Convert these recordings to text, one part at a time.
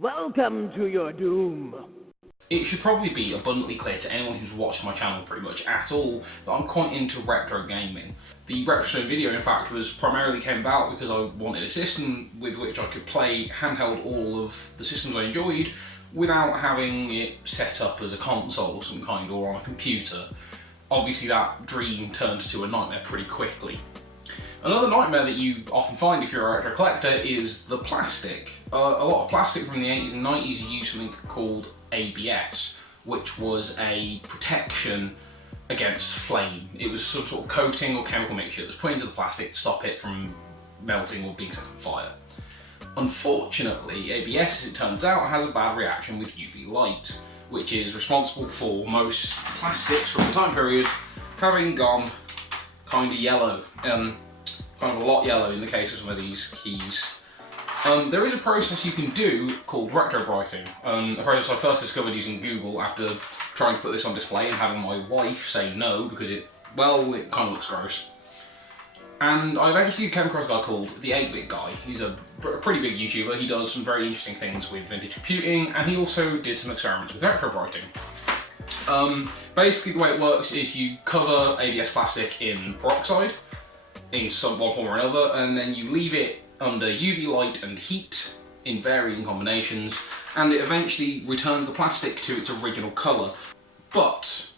Welcome to your doom. It should probably be abundantly clear to anyone who's watched my channel pretty much at all that I'm quite into retro gaming. The Retro video, in fact, primarily came about because I wanted a system with which I could play handheld all of the systems I enjoyed without having it set up as a console of some kind or on a computer. Obviously that dream turned to a nightmare pretty quickly. Another nightmare that you often find if you're a retro collector is the plastic. A lot of plastic from the 80s and 90s used something called ABS, which was a protection against flame. It was some sort of coating or chemical mixture that was put into the plastic to stop it from melting or being set on fire. Unfortunately, ABS, as it turns out, has a bad reaction with UV light, which is responsible for most plastics from the time period having gone kind of yellow. Kind of a lot yellow in the case of some of these keys. There is a process you can do called retrobriting, a process I first discovered using Google after trying to put this on display and having my wife say no because it kind of looks gross. And I eventually came across a guy called the 8-Bit Guy. He's a pretty big YouTuber. He does some very interesting things with vintage computing, and he also did some experiments with retrobriting. Basically the way it works is you cover ABS plastic in peroxide, in one form or another, and then you leave it under UV light and heat in varying combinations, and it eventually returns the plastic to its original colour. But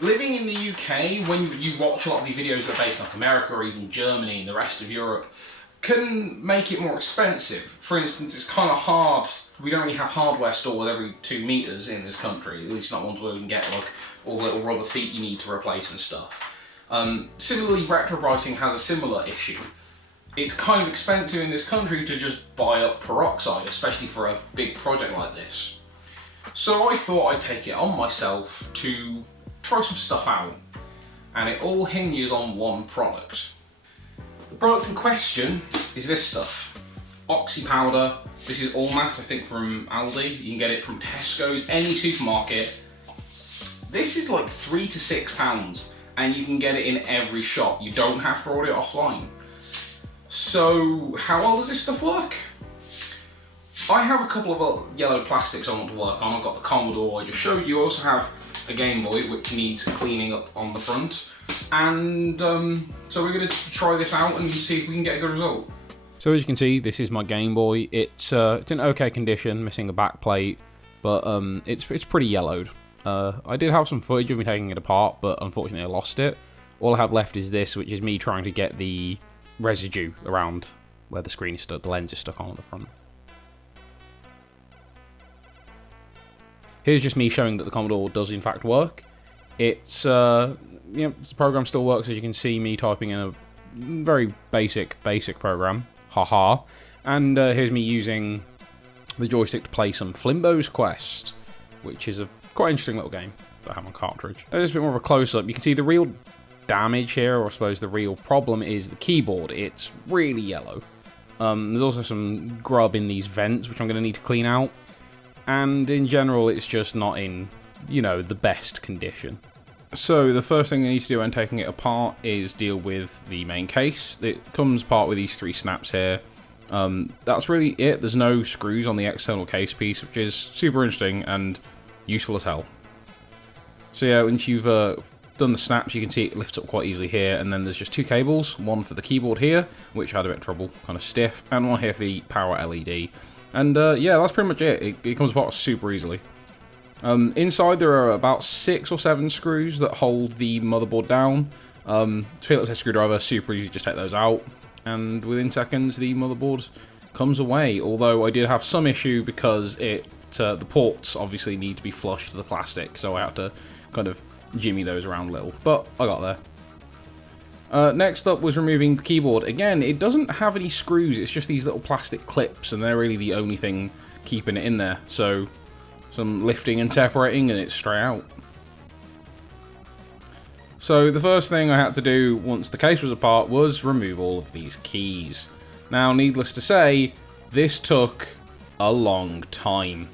living in the UK, when you watch a lot of these videos that are based on America or even Germany and the rest of Europe, can make it more expensive. For instance, it's kind of hard, we don't really have hardware stores every 2 meters in this country, at least not ones where you can get like all the little rubber feet you need to replace and stuff. Similarly, retrobriting has a similar issue. It's kind of expensive in this country to just buy up peroxide, especially for a big project like this. So I thought I'd take it on myself to try some stuff out, and it all hinges on one product. The product in question is this stuff. Oxy powder. This is all matte, I think, from Aldi. You can get it from Tesco's, any supermarket. This is like £3 to £6. And you can get it in every shop. You don't have to order it offline. So, how well does this stuff work? I have a couple of yellow plastics I want to work on. I've got the Commodore I just showed you. I also have a Game Boy which needs cleaning up on the front. And so we're going to try this out and see if we can get a good result. So as you can see, this is my Game Boy. It's in okay condition, missing a back plate, but it's pretty yellowed. I did have some footage of me taking it apart, but unfortunately I lost it. All I have left is this, which is me trying to get the residue around where the screen is stuck, the lens is stuck on at the front. Here's just me showing that the Commodore does in fact work. It's the program still works, as you can see me typing in a very basic program, haha. And here's me using the joystick to play some Flimbo's Quest, which is a quite interesting little game that I have on cartridge. There's a bit more of a close-up. You can see the real damage here, or I suppose the real problem, is the keyboard. It's really yellow. There's also some grub in these vents, which I'm going to need to clean out. And in general, it's just not in, the best condition. So the first thing I need to do when taking it apart is deal with the main case. It comes apart with these 3 snaps here. That's really it. There's no screws on the external case piece, which is super interesting and useful as hell. So yeah, once you've done the snaps, you can see it lifts up quite easily here, and then there's just 2 cables, one for the keyboard here, which I had a bit of trouble, kind of stiff, and one here for the power LED. And yeah, that's pretty much it. It comes apart super easily. Inside there are about 6 or 7 screws that hold the motherboard down. Phillips head screwdriver, super easy, just take those out, and within seconds the motherboard comes away. Although I did have some issue because the ports obviously need to be flush to the plastic, so I had to kind of jimmy those around a little, but I got there. Next up was removing the keyboard. Again, it doesn't have any screws, it's just these little plastic clips, and they're really the only thing keeping it in there. So some lifting and separating and it's straight out. So the first thing I had to do once the case was apart was remove all of these keys. Now, needless to say, this took a long time.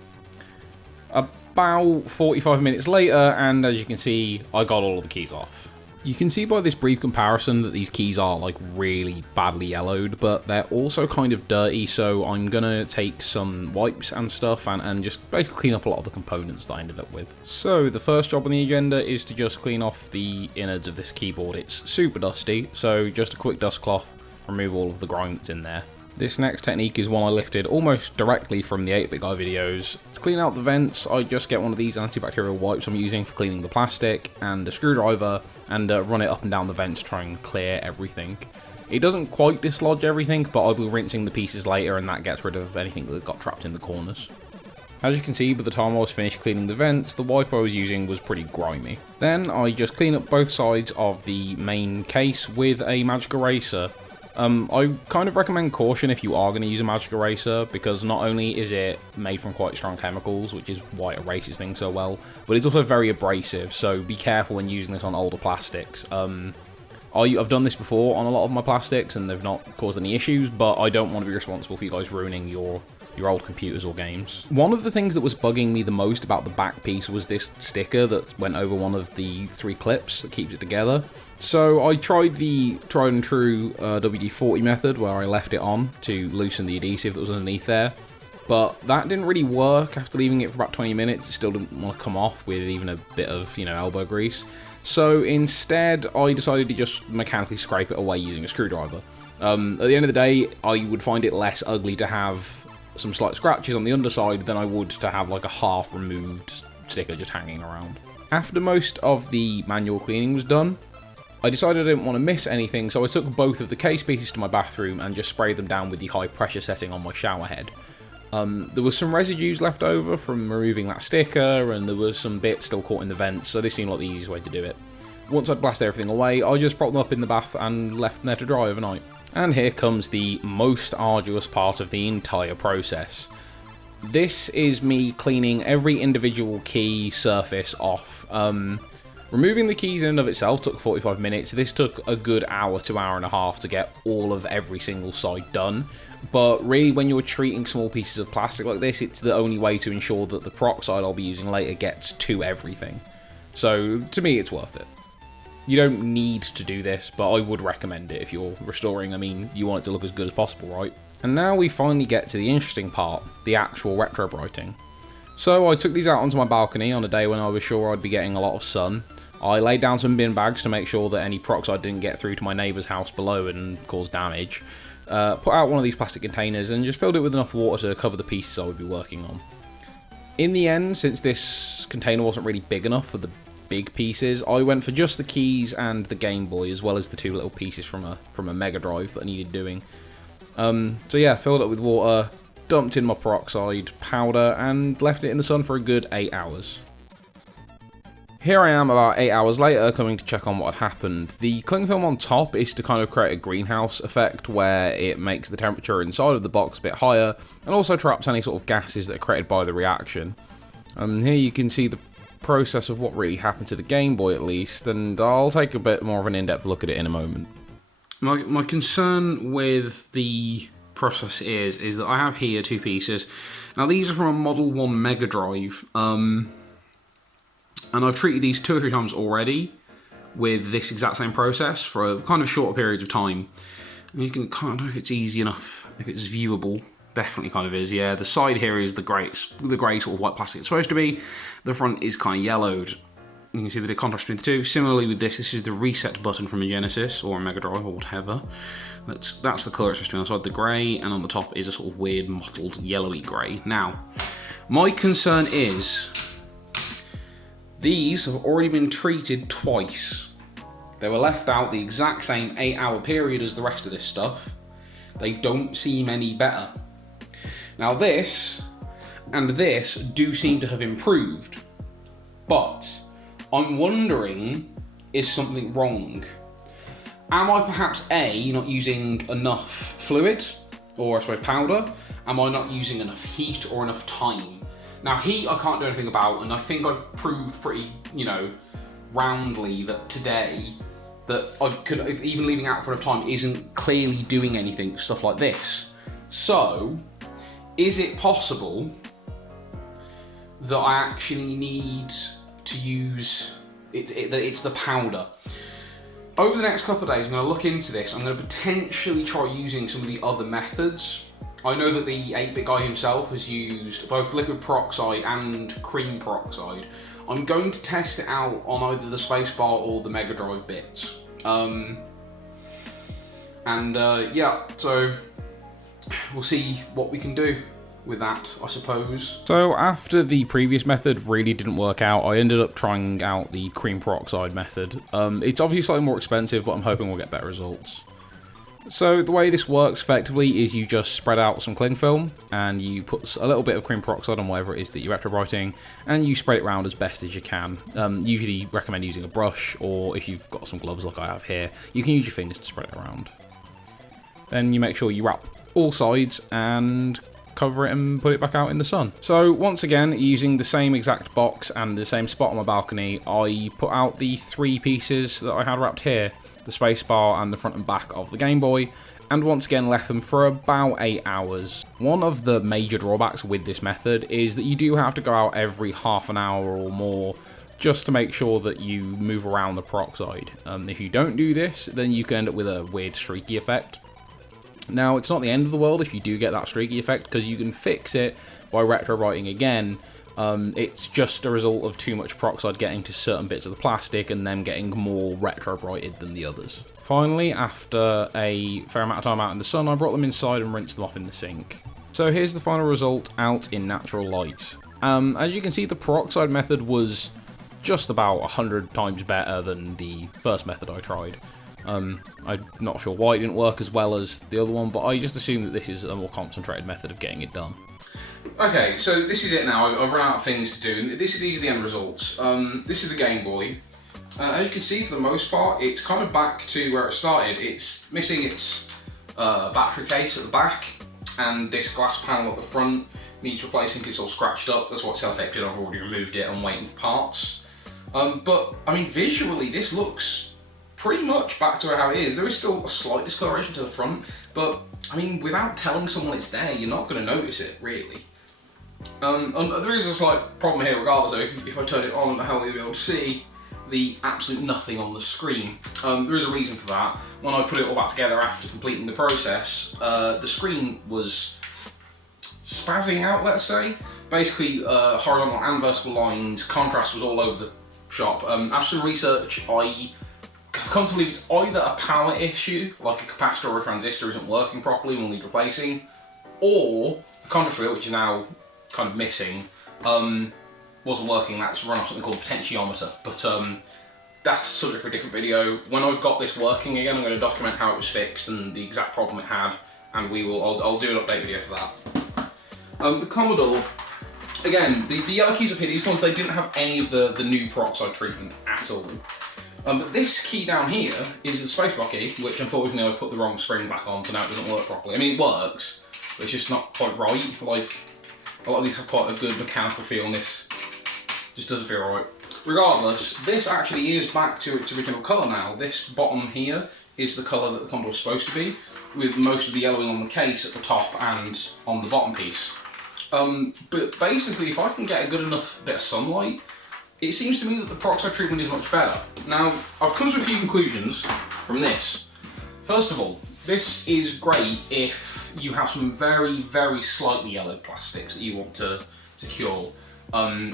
About 45 minutes later, and as you can see, I got all of the keys off. You can see by this brief comparison that these keys are like really badly yellowed, but they're also kind of dirty, so I'm gonna take some wipes and stuff and just basically clean up a lot of the components that I ended up with. So the first job on the agenda is to just clean off the innards of this keyboard. It's super dusty, so just a quick dust cloth, remove all of the grime that's in there. This next technique is one I lifted almost directly from the 8-Bit Guy videos. To clean out the vents, I just get one of these antibacterial wipes I'm using for cleaning the plastic, and a screwdriver, and run it up and down the vents to try and clear everything. It doesn't quite dislodge everything, but I'll be rinsing the pieces later, and that gets rid of anything that got trapped in the corners. As you can see, by the time I was finished cleaning the vents, the wipe I was using was pretty grimy. Then I just clean up both sides of the main case with a magic eraser. I kind of recommend caution if you are going to use a magic eraser, because not only is it made from quite strong chemicals, which is why it erases things so well, but it's also very abrasive, so be careful when using this on older plastics. I've done this before on a lot of my plastics, and they've not caused any issues, but I don't want to be responsible for you guys ruining your old computers or games. One of the things that was bugging me the most about the back piece was this sticker that went over one of the 3 clips that keeps it together. So I tried the tried and true WD-40 method, where I left it on to loosen the adhesive that was underneath there, but that didn't really work. After leaving it for about 20 minutes, it still didn't want to come off with even a bit of, elbow grease. So instead, I decided to just mechanically scrape it away using a screwdriver. At the end of the day, I would find it less ugly to have some slight scratches on the underside than I would to have like a half removed sticker just hanging around. After most of the manual cleaning was done, I decided I didn't want to miss anything, so I took both of the case pieces to my bathroom and just sprayed them down with the high pressure setting on my shower head. There was some residues left over from removing that sticker, and there was some bits still caught in the vents, so this seemed like the easiest way to do it. Once I'd blasted everything away, I just propped them up in the bath and left them there to dry overnight. And here comes the most arduous part of the entire process. This is me cleaning every individual key surface off. Removing the keys in and of itself took 45 minutes. This took a good hour to hour and a half to get all of every single side done. But really, when you're treating small pieces of plastic like this, it's the only way to ensure that the peroxide I'll be using later gets to everything. So, to me, it's worth it. You don't need to do this, but I would recommend it if you're restoring. I mean, you want it to look as good as possible, right? And now we finally get to the interesting part, the actual retrobriting. So I took these out onto my balcony on a day when I was sure I'd be getting a lot of sun. I laid down some bin bags to make sure that any peroxide didn't get through to my neighbour's house below and cause damage. Put out one of these plastic containers and just filled it with enough water to cover the pieces I would be working on. In the end, since this container wasn't really big enough for the big pieces, I went for just the keys and the Game Boy, as well as the 2 little pieces from a Mega Drive that I needed doing. So yeah, filled it with water, dumped in my peroxide powder, and left it in the sun for a good 8 hours. Here I am about 8 hours later, coming to check on what had happened. The cling film on top is to kind of create a greenhouse effect, where it makes the temperature inside of the box a bit higher, and also traps any sort of gases that are created by the reaction. Here you can see the process of what really happened to the Game Boy, at least, and I'll take a bit more of an in-depth look at it in a moment. My concern with the process is that I have here 2 pieces. Now these are from a Model 1 Mega Drive, and I've treated these 2 or 3 times already with this exact same process for a kind of short period of time. And you can kind of, I don't know if it's easy enough, if it's viewable. Definitely kind of is, yeah. The side here is the grey sort of white plastic it's supposed to be. The front is kind of yellowed. You can see the contrast between the two. Similarly with this is the reset button from a Genesis or a Mega Drive or whatever. That's the colour it's supposed to be on the side, the grey, and on the top is a sort of weird mottled yellowy grey. Now, my concern is these have already been treated twice. They were left out the exact same 8-hour period as the rest of this stuff. They don't seem any better. Now this and this do seem to have improved, but I'm wondering, is something wrong? Am I perhaps A, not using enough fluid, or I suppose powder? Am I not using enough heat or enough time? Now heat I can't do anything about, and I think I proved pretty, roundly that today, that I could, even leaving out for enough time isn't clearly doing anything, stuff like this. So, is it possible that I actually need to use, it's the powder? over the next couple of days, I'm going to look into this. I'm going to potentially try using some of the other methods. I know that the 8-bit guy himself has used both liquid peroxide and cream peroxide. I'm going to test it out on either the spacebar or the Mega Drive bits. Yeah, so we'll see what we can do with that, I suppose. So after the previous method really didn't work out, I ended up trying out the cream peroxide method. It's obviously slightly more expensive, but I'm hoping we'll get better results. So the way this works effectively is you just spread out some cling film and you put a little bit of cream peroxide on whatever it is that you're retrobriting, and you spread it around as best as you can. Usually recommend using a brush, or if you've got some gloves like I have here, you can use your fingers to spread it around. Then you make sure you wrap all sides and cover it and put it back out in the sun. So once again, using the same exact box and the same spot on my balcony, I put out the 3 pieces that I had wrapped here, the spacebar and the front and back of the Game Boy, and once again left them for about 8 hours. One of the major drawbacks with this method is that you do have to go out every half an hour or more just to make sure that you move around the peroxide. If you don't do this, then you can end up with a weird streaky effect. Now, it's not the end of the world if you do get that streaky effect, because you can fix it by retrobriting again. It's just a result of too much peroxide getting to certain bits of the plastic and them getting more retrobrited than the others. Finally, after a fair amount of time out in the sun, I brought them inside and rinsed them off in the sink. So here's the final result out in natural light. As you can see, the peroxide method was just about 100 times better than the first method I tried. I'm not sure why it didn't work as well as the other one, but I just assume that this is a more concentrated method of getting it done. Okay, so this is it now. I've run out of things to do. These are the end results. This is the Game Boy. As you can see, for the most part, it's kind of back to where it started. It's missing its battery case at the back, and this glass panel at the front needs replacing because it's all scratched up. That's what Celltape did. I've already removed it and waiting for parts. But, I mean, visually, this looks pretty much back to how it is. There is still a slight discoloration to the front, but, I mean, without telling someone it's there, you're not going to notice it, really. And there is a slight problem here regardless, though. If I turn it on, how will you be able to see the absolute nothing on the screen? There is a reason for that. When I put it all back together after completing the process, the screen was spazzing out, let's say. Basically, horizontal and vertical lines, contrast was all over the shop. After some research, I've come to believe it's either a power issue, like a capacitor or a transistor isn't working properly and will need replacing, or the contrast wheel, which is now kind of missing, wasn't working. That's run off something called potentiometer, but that's subject for a different video. When I've got this working again, I'm going to document how it was fixed and the exact problem it had, and I'll do an update video for that. The Commodore, again, the yellow keys up here, these ones, they didn't have any of the new peroxide treatment at all. But this key down here is the spacebar key, which unfortunately I put the wrong spring back on, so now it doesn't work properly. I mean, it works, but it's just not quite right. Like, a lot of these have quite a good mechanical feel, and this just doesn't feel right. Regardless, this actually is back to its original colour now. This bottom here is the colour that the Commodore is supposed to be, with most of the yellowing on the case at the top and on the bottom piece. But basically, if I can get a good enough bit of sunlight, it seems to me that the peroxide treatment is much better. Now, I've come to a few conclusions from this. First of all, this is great if you have some very, very slightly yellowed plastics that you want to cure.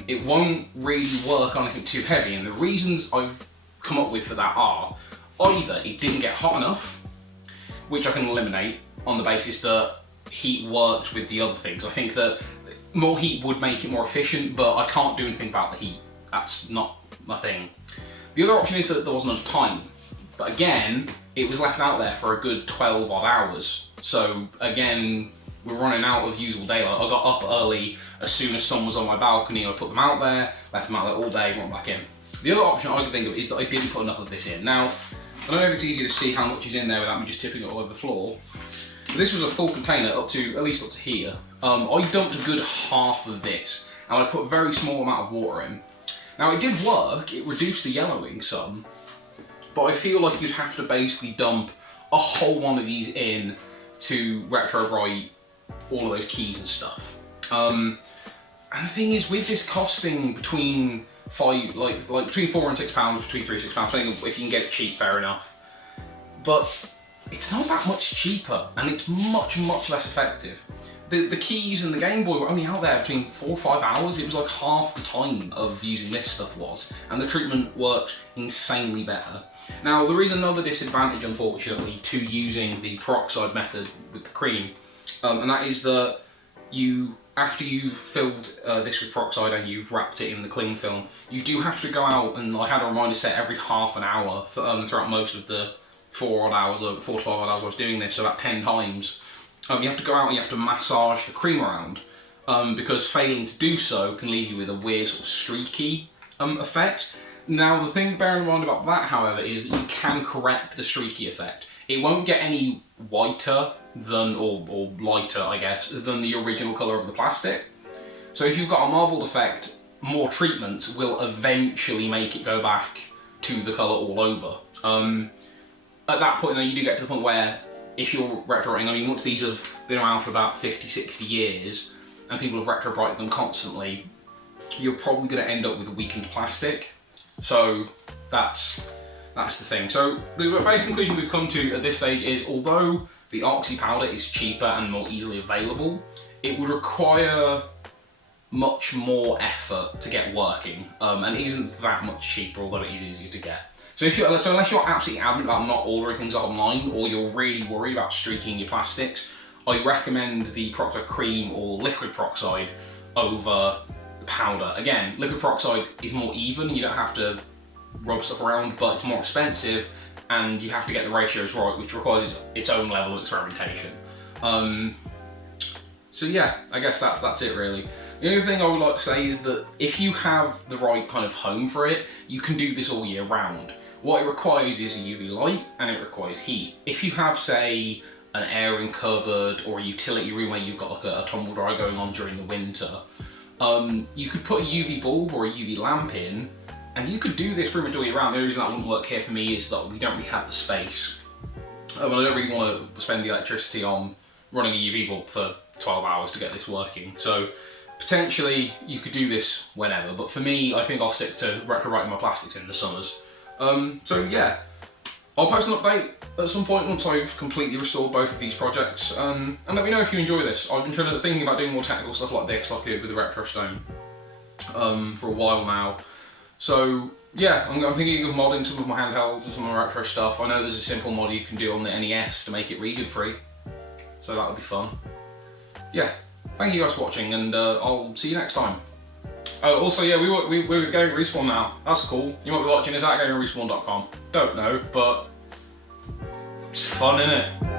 It won't really work on anything too heavy, and the reasons I've come up with for that are either it didn't get hot enough, which I can eliminate on the basis that heat worked with the other things. I think that more heat would make it more efficient, but I can't do anything about the heat. That's not my thing. The other option is that there wasn't enough time. But again, it was left out there for a good 12 odd hours. So again, we're running out of usable daylight. I got up early as soon as sun was on my balcony. I put them out there, left them out there all day, went back in. The other option I could think of is that I didn't put enough of this in. Now, I don't know if it's easy to see how much is in there without me just tipping it all over the floor. But this was a full container at least up to here. I dumped a good half of this, and I put a very small amount of water in. Now, it did work, it reduced the yellowing some, but I feel like you'd have to basically dump a whole one of these in to retrobrite all of those keys and stuff. And the thing is, with this costing between like between £4 and £6, between £3 and £6, depending on if you can get it cheap, fair enough. But it's not that much cheaper, and it's much less effective. The keys and the Game Boy were only out there between 4 or 5 hours. It was like half the time of using this stuff was, and the treatment worked insanely better. Now, there is another disadvantage, unfortunately, to using the peroxide method with the cream, and that is that after you've filled this with peroxide and you've wrapped it in the cling film, you do have to go out, and I had a reminder set every half an hour throughout most of the 4 to 5 odd hours I was doing this, so about 10 times. You have to go out and you have to massage the cream around, because failing to do so can leave you with a weird sort of streaky effect. Now, the thing to bear in mind about that, however, is that you can correct the streaky effect. It won't get any whiter than, or lighter, I guess, than the original colour of the plastic. So if you've got a marbled effect, more treatments will eventually make it go back to the colour all over. At that point, though, you do get to the point where, if you're retrobriting, I mean, once these have been around for about 50, 60 years, and people have retrobrited them constantly, you're probably going to end up with weakened plastic. So that's the thing. So the basic conclusion we've come to at this stage is, although the Oxy powder is cheaper and more easily available, it would require much more effort to get working, and it isn't that much cheaper, although it is easier to get. So unless you're absolutely adamant about not ordering things online, or you're really worried about streaking your plastics, I recommend the peroxide cream or liquid peroxide over the powder. Again, liquid peroxide is more even, you don't have to rub stuff around, but it's more expensive, and you have to get the ratios right, which requires its own level of experimentation. So yeah, I guess that's it really. The only thing I would like to say is that if you have the right kind of home for it, you can do this all year round. What it requires is a UV light, and it requires heat. If you have, say, an airing cupboard or a utility room where you've got like a tumble dryer going on during the winter, you could put a UV bulb or a UV lamp in, and you could do this pretty much all year round. The only reason that wouldn't work here for me is that we don't really have the space. I don't really want to spend the electricity on running a UV bulb for 12 hours to get this working. So potentially you could do this whenever, but for me, I think I'll stick to retrobriting my plastics in the summers. So yeah, I'll post an update at some point once I've completely restored both of these projects, and let me know if you enjoy this. I've been thinking about doing more technical stuff like this, like I did with the Retro Stone, for a while now. So yeah, I'm thinking of modding some of my handhelds and some of my retro stuff. I know there's a simple mod you can do on the NES to make it region free, so that would be fun. Yeah, thank you guys for watching, and I'll see you next time. Oh, also, yeah, we're going Respawn now. That's cool. You might be watching this at GameRespawn.com. Don't know, but it's fun, innit?